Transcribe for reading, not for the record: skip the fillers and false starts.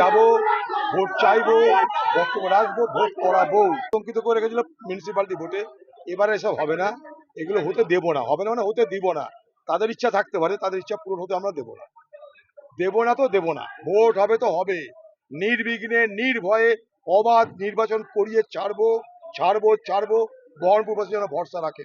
যাবো, ভোট চাইবো, বক্তব্য রাখবো, ভোট করাবো। আতঙ্কিত করে রেখেছিল মিউনিসিপ্যালিটি ভোটে, এবারে এসব হবে না, এগুলো হতে দেবো না। হবে না মানে হতে দিব না। তাদের ইচ্ছা থাকতে পারে, তাদের ইচ্ছা পূরণ হতে আমরা দেবো না। দেবো না তো দেবো না। ভোট হবে তো হবে, নির্বিঘ্নে নির্ভয়ে অবাধ নির্বাচন করিয়ে ছাড়বো ছাড়বো ছাড়বো। বহরমপুরবাসী যেন ভরসা রাখে।